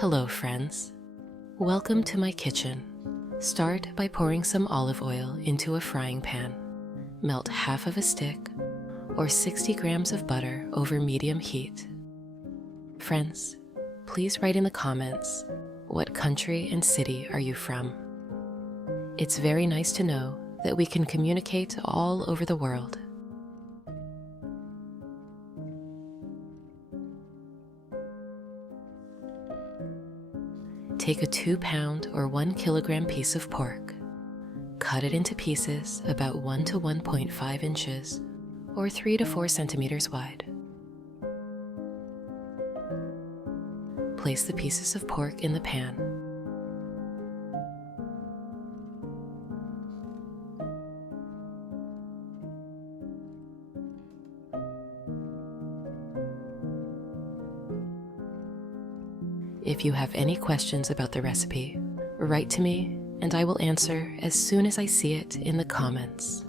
Hello friends, welcome to my kitchen. Start by pouring some olive oil into a frying pan. Melt half of a stick or 60 grams of butter over medium heat. Friends, please write in the comments, what country and city are you from? It's very nice to know that we can communicate all over the world. Take a 2-pound or 1 kilogram piece of pork. Cut it into pieces about 1 to 1.5 inches or 3 to 4 centimeters wide. Place the pieces of pork in the pan. If you have any questions about the recipe, write to me and I will answer as soon as I see it in the comments.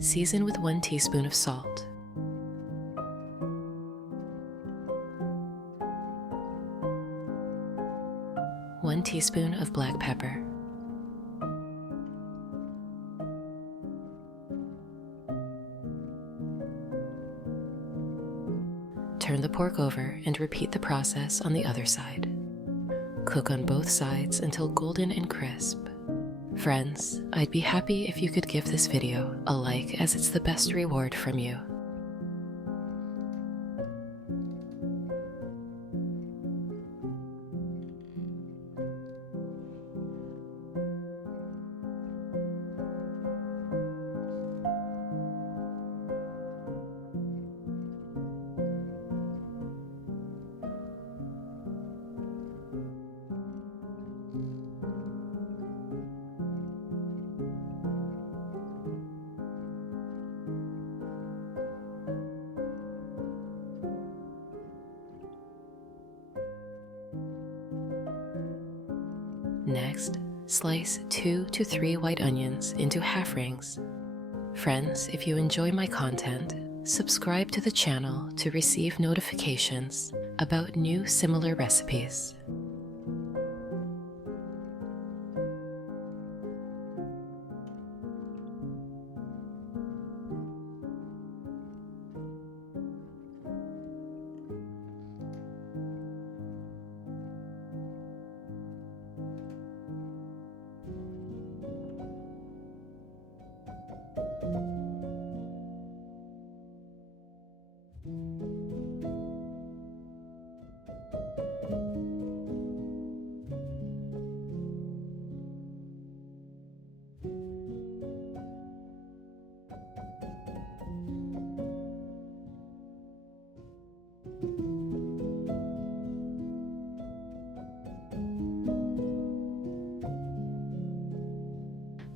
Season with 1 teaspoon of salt. One teaspoon of black pepper. Turn the pork over and repeat the process on the other side. Cook on both sides until golden and crisp. Friends, I'd be happy if you could give this video a like, as it's the best reward from you. Next, slice 2 to 3 white onions into half rings. Friends, if you enjoy my content, subscribe to the channel to receive notifications about new similar recipes.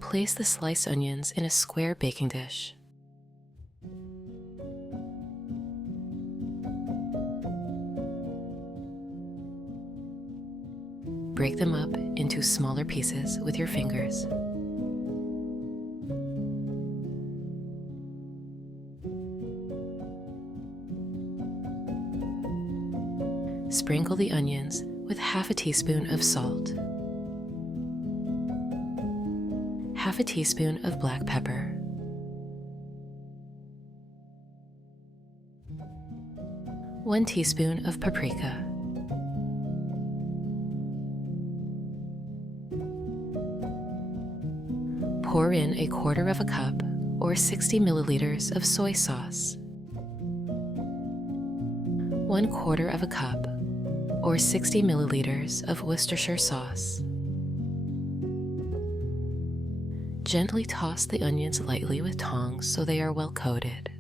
Place the sliced onions in a square baking dish. Break them up into smaller pieces with your fingers. Sprinkle the onions with half a teaspoon of salt, half a teaspoon of black pepper, one teaspoon of paprika, pour in a quarter of a cup or 60 milliliters of soy sauce, 1/4 of a cup or 60 milliliters of Worcestershire sauce. Gently toss the onions lightly with tongs so they are well coated.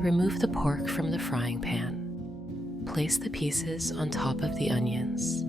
Remove the pork from the frying pan. Place the pieces on top of the onions.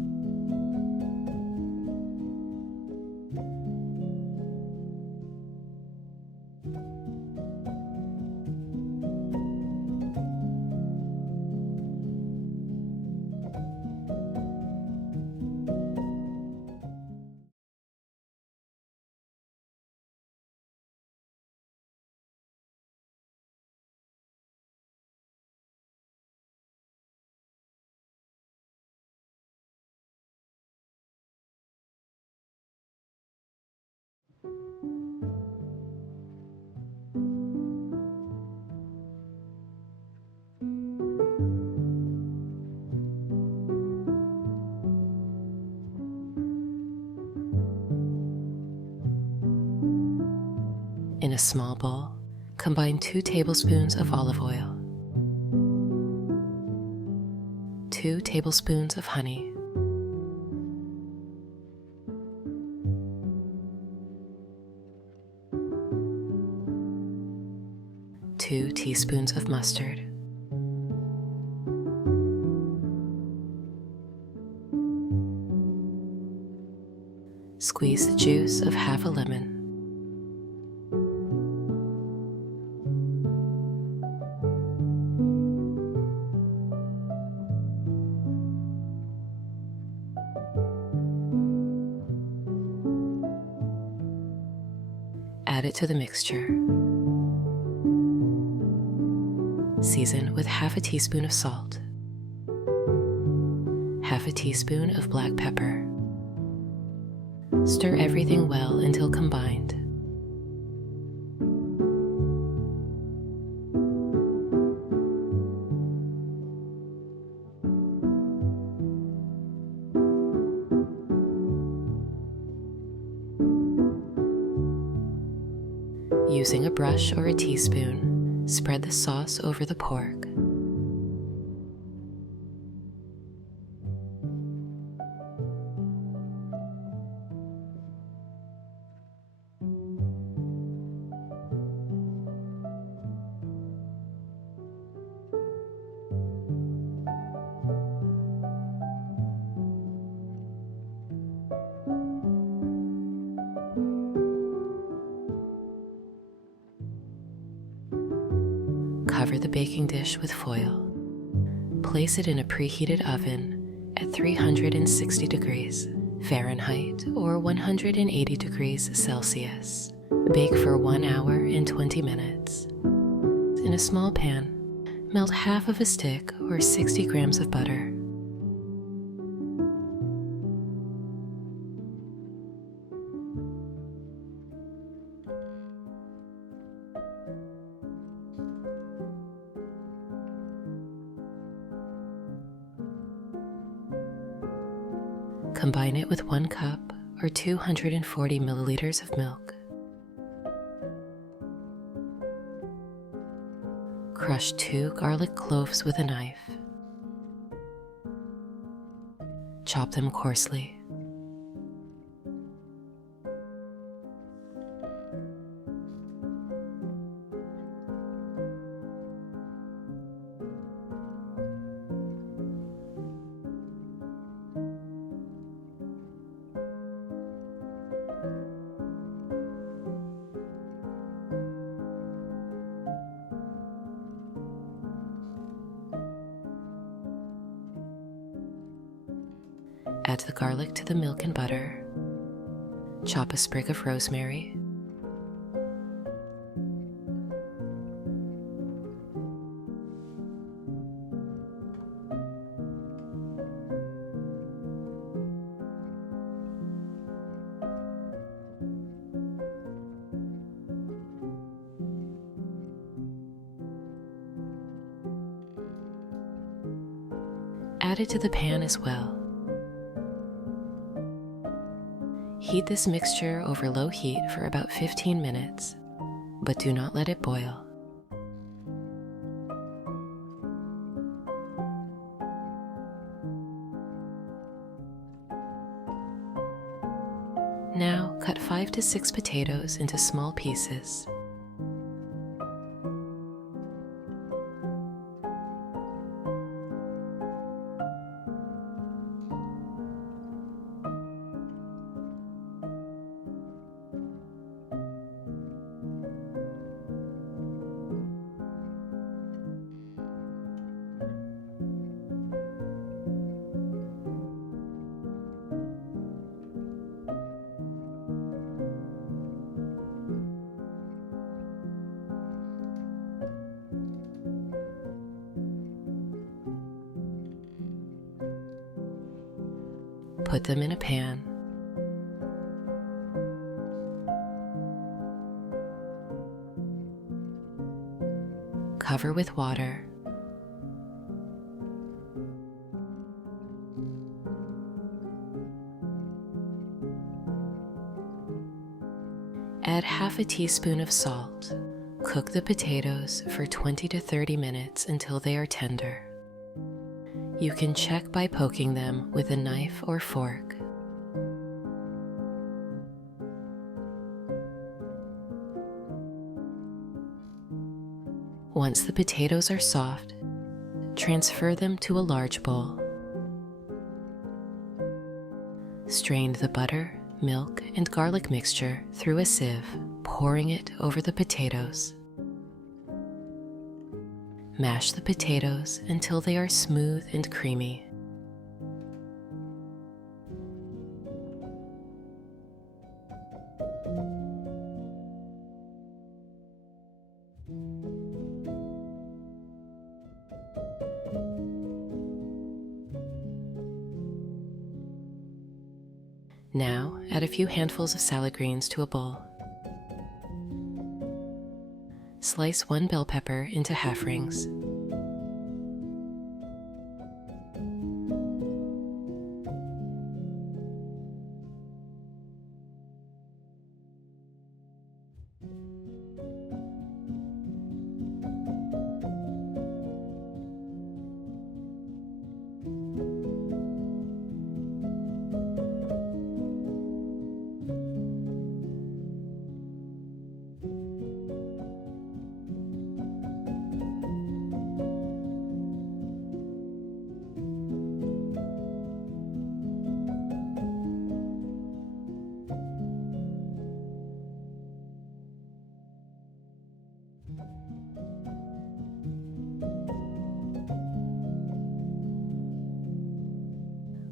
In a small bowl, combine 2 tablespoons of olive oil, 2 tablespoons of honey, 2 teaspoons of mustard, squeeze the juice of half a lemon, add it to the mixture. Season with half a teaspoon of salt, half a teaspoon of black pepper. Stir everything well until combined. Using a brush or a teaspoon, spread the sauce over the pork. Cover the baking dish with foil. Place it in a preheated oven at 360 degrees Fahrenheit or 180 degrees Celsius. Bake for 1 hour and 20 minutes. In a small pan, melt half of a stick or 60 grams of butter. Combine it with 1 cup or 240 milliliters of milk. Crush 2 garlic cloves with a knife. Chop them coarsely. Add the garlic to the milk and butter. Chop a sprig of rosemary. add it to the pan as well. Heat this mixture over low heat for about 15 minutes, but do not let it boil. Now cut 5 to 6 potatoes into small pieces. Put them in a pan. Cover with water. Add half a teaspoon of salt. Cook the potatoes for 20 to 30 minutes until they are tender. You can check by poking them with a knife or fork. Once the potatoes are soft, transfer them to a large bowl. Strain the butter, milk, and garlic mixture through a sieve, pouring it over the potatoes. Mash the potatoes until they are smooth and creamy. Now add a few handfuls of salad greens to a bowl. Slice 1 bell pepper into half rings.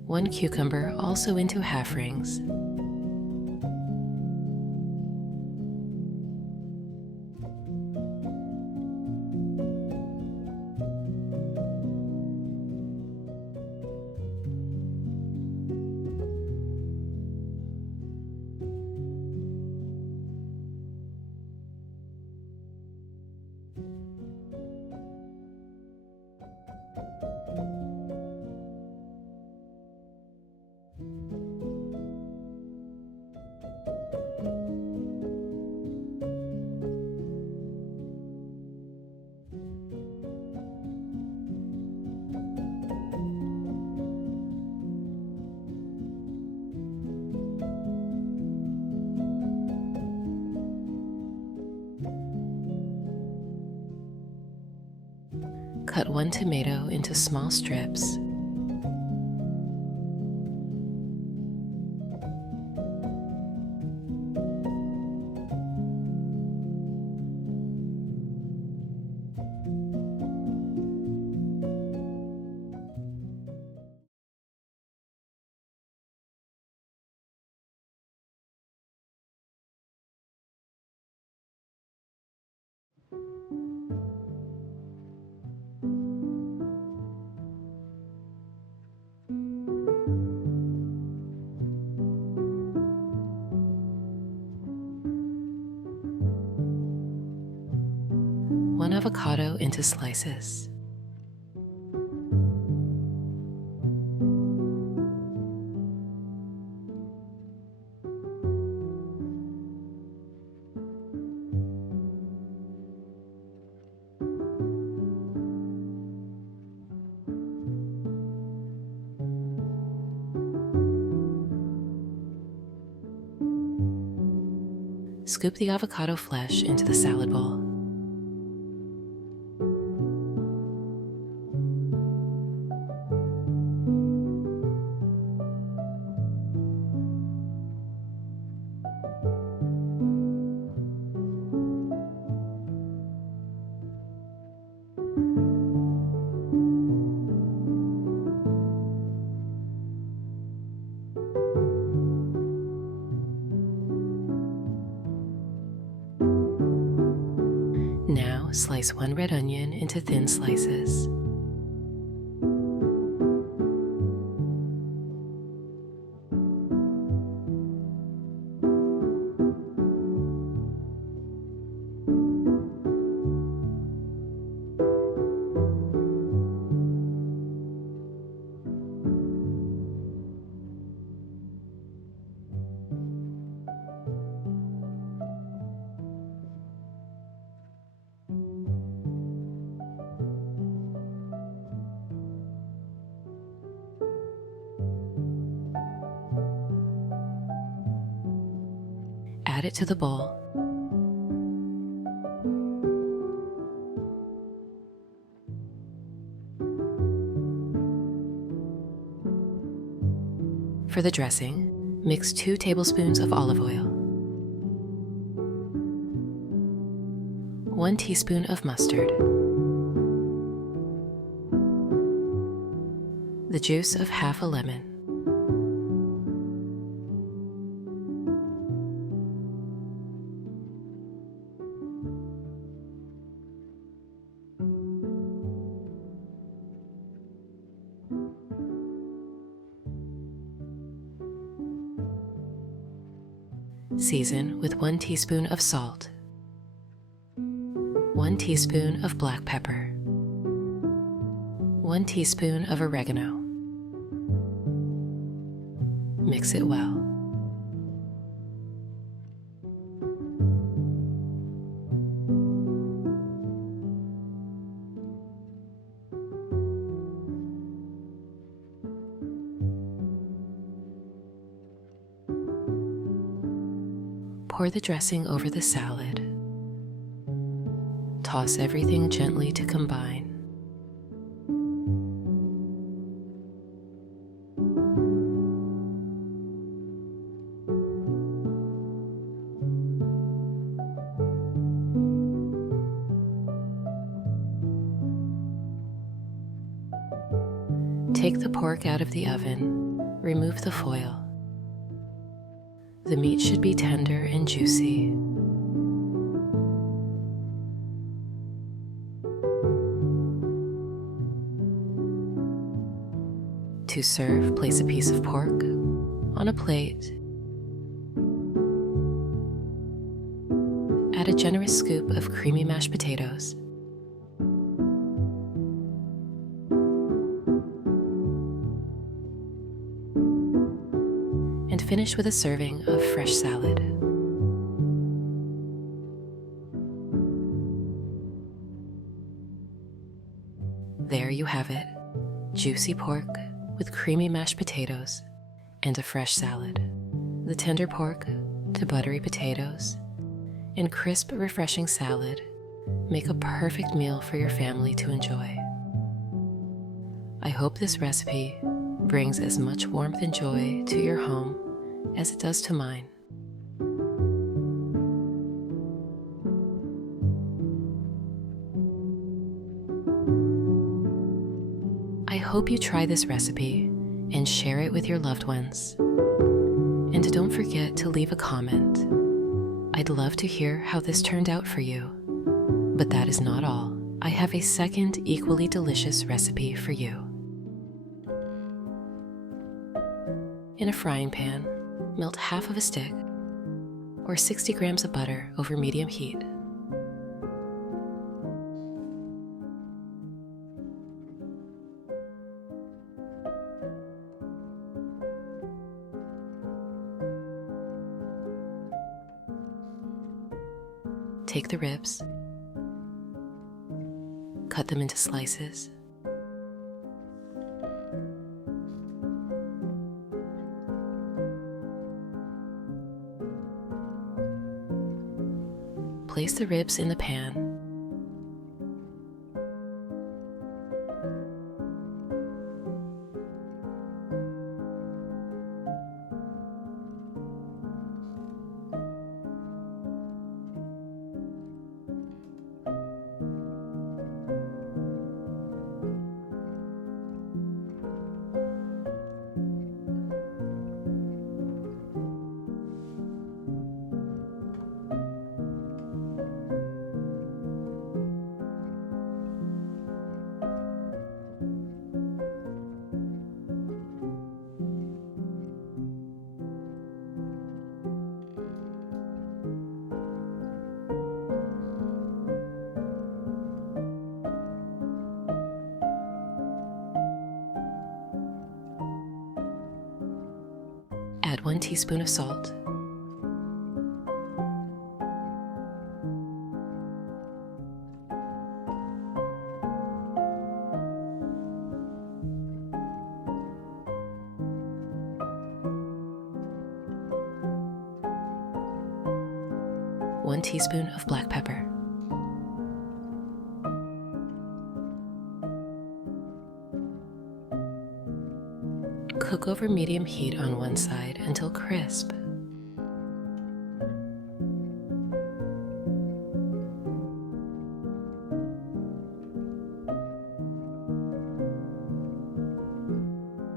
One cucumber also into half rings. Cut 1 tomato into small strips. One avocado into slices. Scoop the avocado flesh into the salad bowl. Now slice 1 red onion into thin slices. Add it to the bowl. For the dressing, mix 2 tablespoons of olive oil, 1 teaspoon of mustard, the juice of half a lemon, season with 1 teaspoon of salt, 1 teaspoon of black pepper, 1 teaspoon of oregano. Mix it well. Pour the dressing over the salad. Toss everything gently to combine. Take the pork out of the oven, remove the foil. The meat should be tender and juicy. To serve, place a piece of pork on a plate. Add a generous scoop of creamy mashed potatoes. And finish with a serving of fresh salad. There you have it, juicy pork with creamy mashed potatoes and a fresh salad. The tender pork to buttery potatoes and crisp, refreshing salad make a perfect meal for your family to enjoy. I hope this recipe brings as much warmth and joy to your home as it does to mine. I hope you try this recipe and share it with your loved ones. And don't forget to leave a comment. I'd love to hear how this turned out for you. But that is not all. I have a second equally delicious recipe for you. In a frying pan, melt half of a stick or 60 grams of butter over medium heat. Take the ribs, cut them into slices. Place the ribs in the pan. Add 1 teaspoon of salt, one teaspoon of black pepper, cook over medium heat on one side until crisp.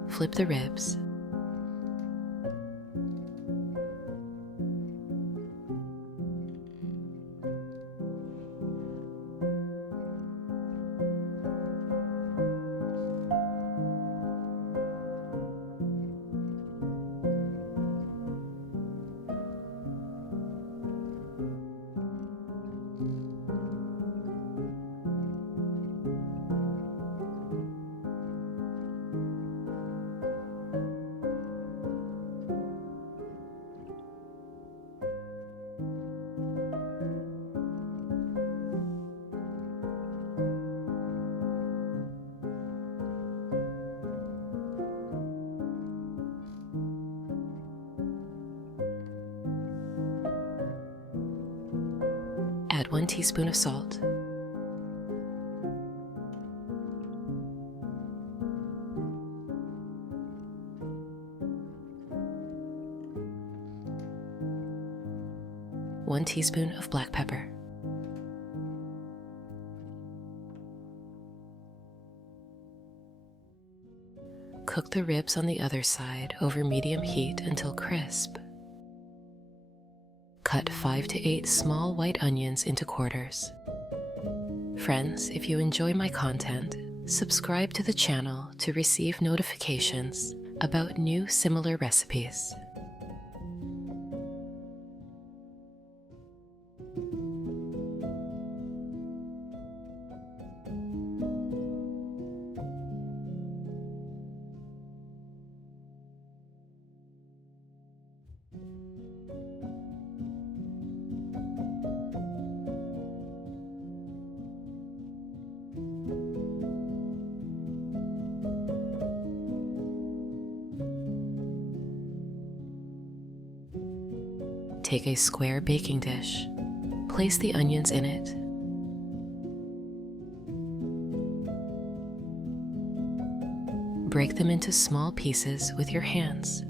Flip the ribs. Add 1 teaspoon of salt, one teaspoon of black pepper, cook the ribs on the other side over medium heat until crisp. Cut 5 to 8 small white onions into quarters. Friends, if you enjoy my content, subscribe to the channel to receive notifications about new similar recipes. Take a square baking dish, place the onions in it, break them into small pieces with your hands,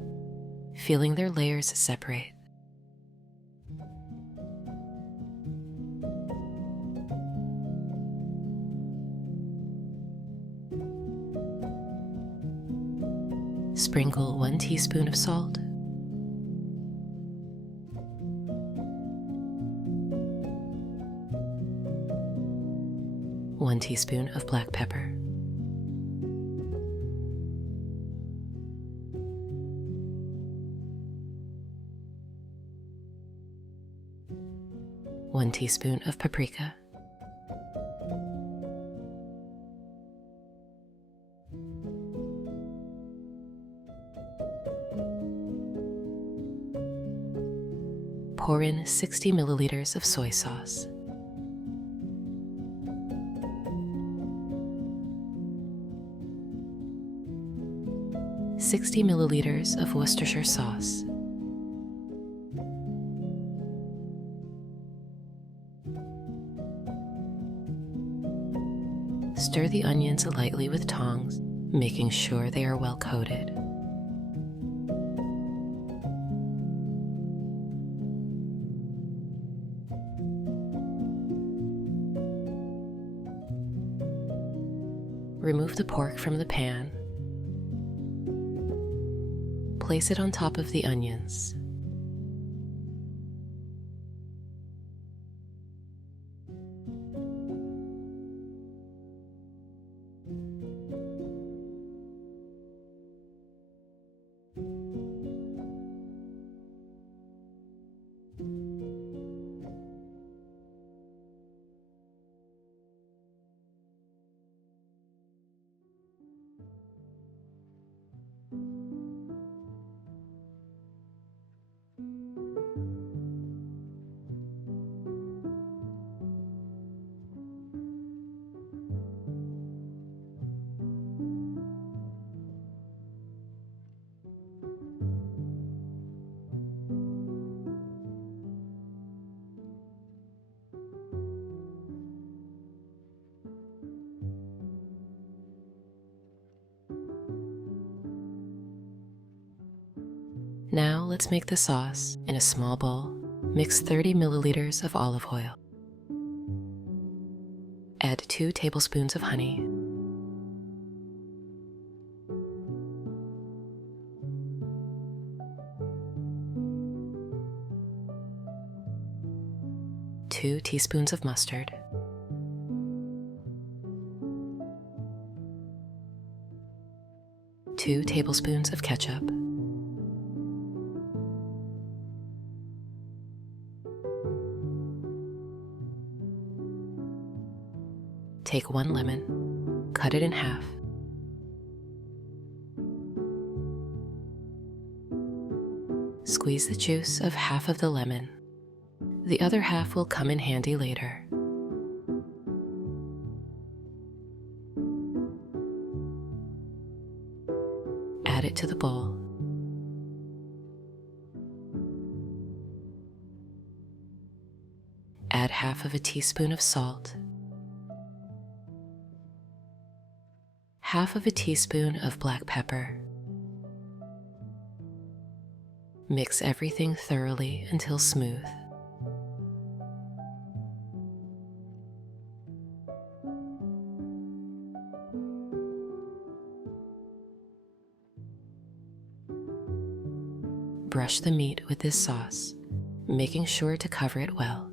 feeling their layers separate. Sprinkle 1 teaspoon of salt, 1 teaspoon of black pepper, 1 teaspoon of paprika, pour in 60 milliliters of soy sauce, ,60 milliliters of Worcestershire sauce, Stir the onions lightly with tongs, making sure they are well coated. Remove the pork from the pan. Place it on top of the onions. Now let's make the sauce. In a small bowl, mix 30 milliliters of olive oil. Add 2 tablespoons of honey. Two teaspoons of mustard. 2 tablespoons of ketchup. Take 1 lemon, cut it in half. Squeeze the juice of half of the lemon. The other half will come in handy later. Add it to the bowl. Add half of a teaspoon of salt. Half of a teaspoon of black pepper. Mix everything thoroughly until smooth. Brush the meat with this sauce, making sure to cover it well.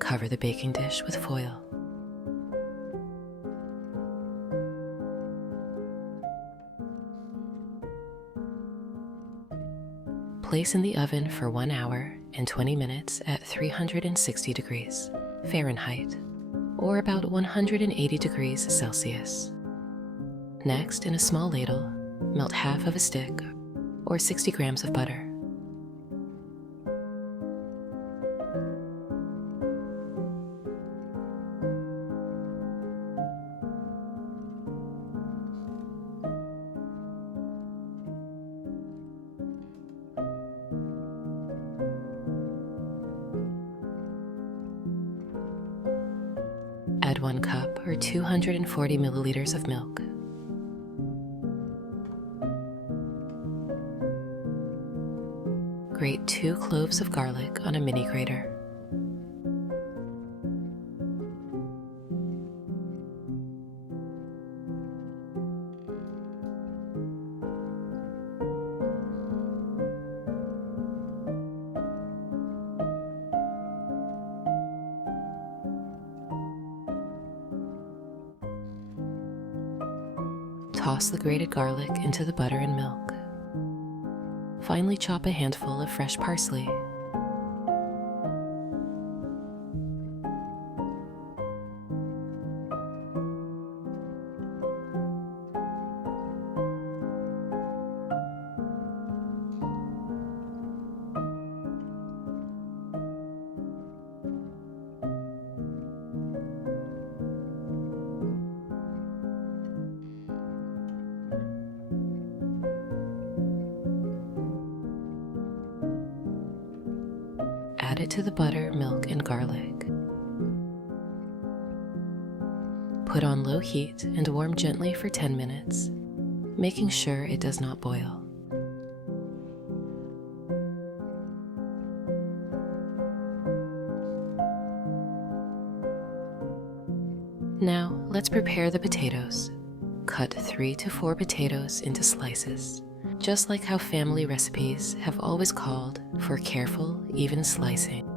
Cover the baking dish with foil. Place in the oven for 1 hour and 20 minutes at 360 degrees Fahrenheit, or about 180 degrees Celsius. Next, in a small ladle, melt half of a stick or 60 grams of butter. Add 1 cup or 240 milliliters of milk. Grate 2 cloves of garlic on a mini grater. Toss the grated garlic into the butter and milk. Finely chop a handful of fresh parsley. Add it to the butter, milk, and garlic. Put on low heat and warm gently for 10 minutes, making sure it does not boil. Now, let's prepare the potatoes. Cut 3 to 4 potatoes into slices, just like how family recipes have always called for careful, even slicing.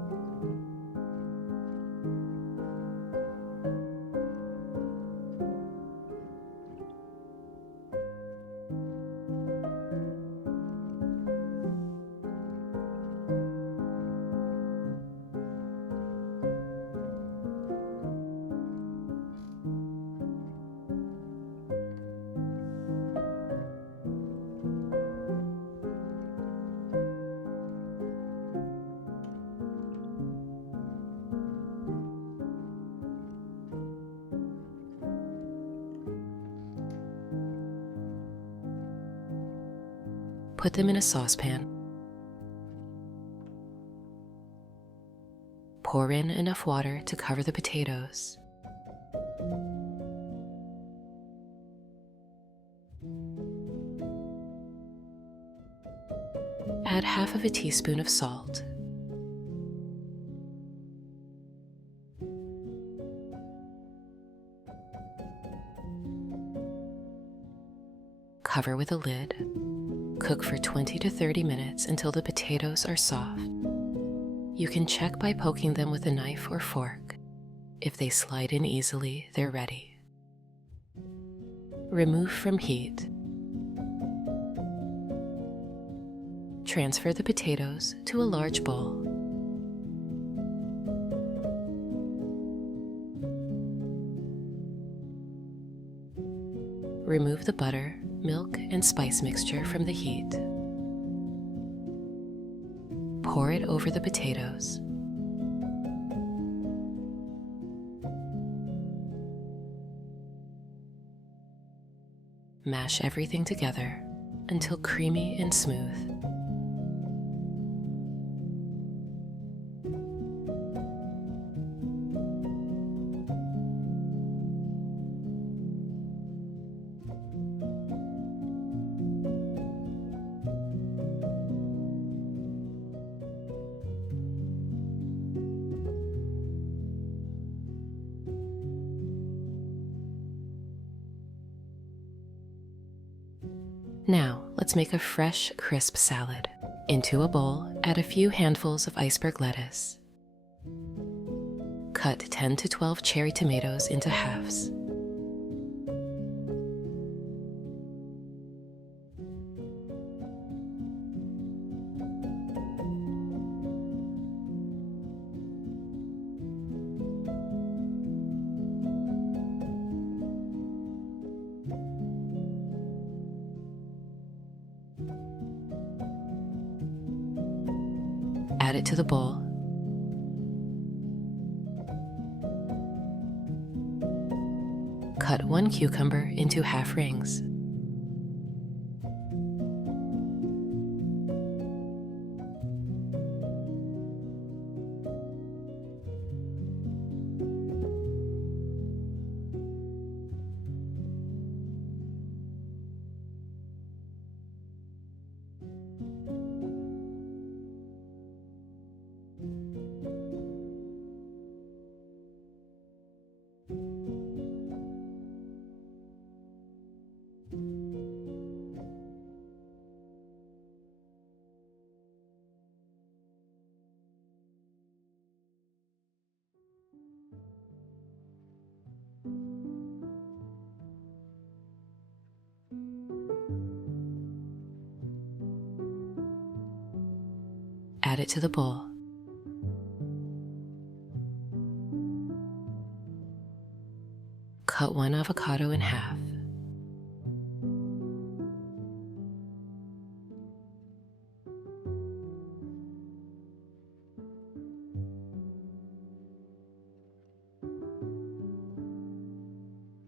Put them in a saucepan. Pour in enough water to cover the potatoes. Add half of a teaspoon of salt. Cover with a lid. Cook for 20 to 30 minutes until the potatoes are soft. You can check by poking them with a knife or fork. If they slide in easily, they're ready. Remove from heat. Transfer the potatoes to a large bowl. Remove the butter, milk, and spice mixture from the heat. Pour it over the potatoes. Mash everything together until creamy and smooth. Now, let's make a fresh, crisp salad. Into a bowl, add a few handfuls of iceberg lettuce. Cut 10 to 12 cherry tomatoes into halves. Add it to the bowl. Cut 1 cucumber into half rings. Add it to the bowl. Cut one avocado in half.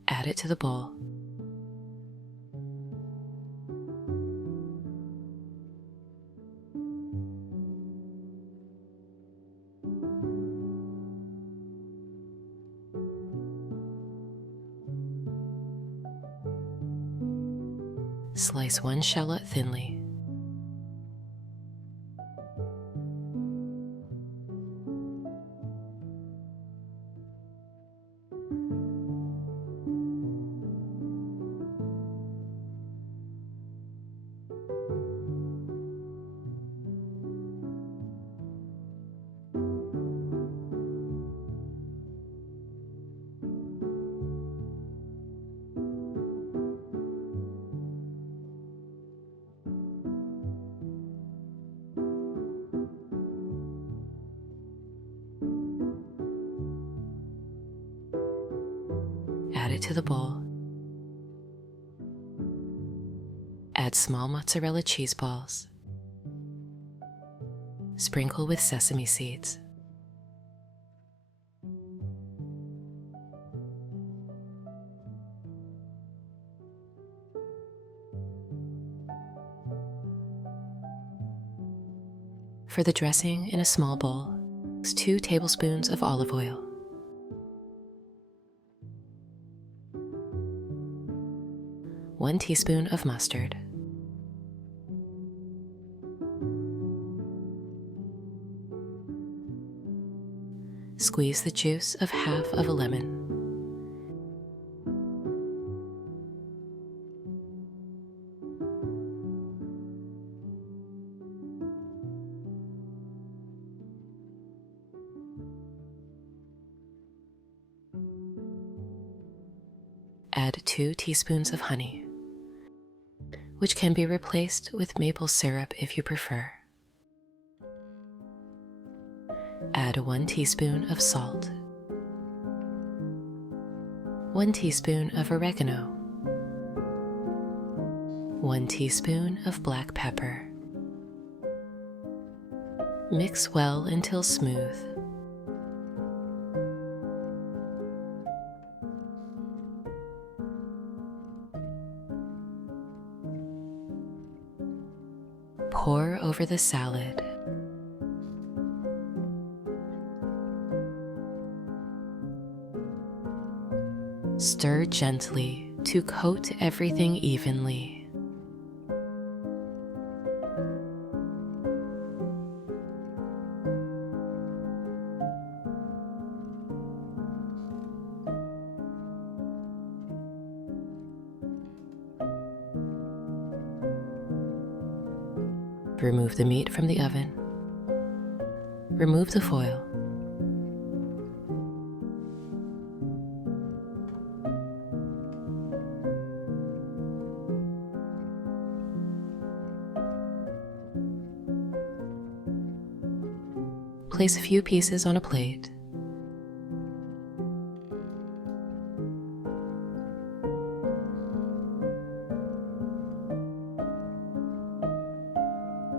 Add it to the bowl. Slice one shallot thinly. Add it to the bowl. Add small mozzarella cheese balls. Sprinkle with sesame seeds. For the dressing, in a small bowl, 2 tablespoons of olive oil. 1 teaspoon of mustard. Squeeze the juice of half of a lemon. Add 2 teaspoons of honey, which can be replaced with maple syrup if you prefer. Add 1 teaspoon of salt, 1 teaspoon of oregano, 1 teaspoon of black pepper. Mix well until smooth. Pour over the salad. Stir gently to coat everything evenly. Remove the meat from the oven. Remove the foil. Place a few pieces on a plate.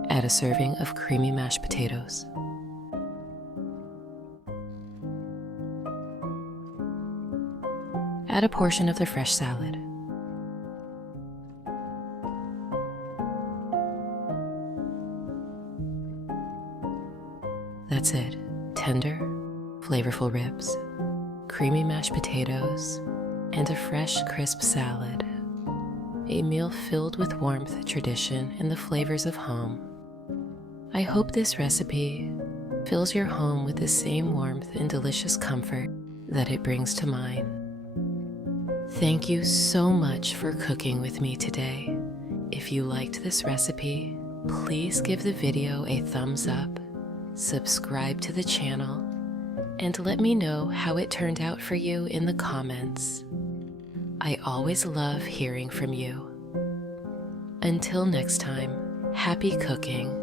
Add a serving of creamy mashed potatoes. Add a portion of the fresh salad. That's it. Tender, flavorful ribs, creamy mashed potatoes, and a fresh, crisp salad. A meal filled with warmth, tradition, and the flavors of home. I hope this recipe fills your home with the same warmth and delicious comfort that it brings to mine. Thank you so much for cooking with me today. If you liked this recipe, please give the video a thumbs up, subscribe to the channel, and let me know how it turned out for you in the comments. I always love hearing from you. Until next time, happy cooking.